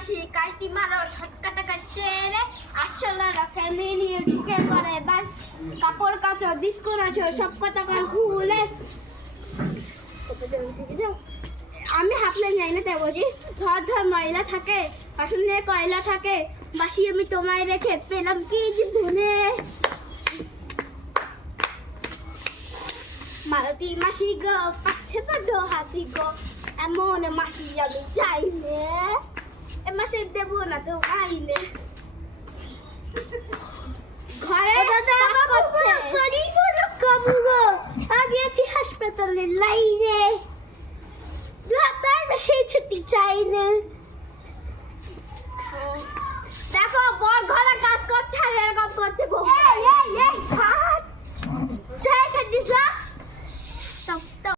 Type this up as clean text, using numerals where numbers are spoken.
মাসি কাটি মারো শটকাটা কাটছে রে আসলে ফ্যামিলি নিয়ে ঢুকে পড়ে বাস কাপড় কাচো ডিসকাউন্ট আছে সব কথা কান খুলে আমি হাফলে যাই না তাই বলছি ধর ধর ময়লা থাকে বাসন নিয়ে কয়লা থাকে বাসি আমি তোমায় রেখে পেলাম কি জীবনে মালতী মাসি গো পাচ্ছে বড় হাসি গো এমন মাসি আমি চাই নে এ মাসে দেব না তো আইনে ঘরে সরি গো কাবু গো আগে আছি হাসপাতালে লাইনে তাই সেই ছুটি চাই না দেখো বড় ঘরে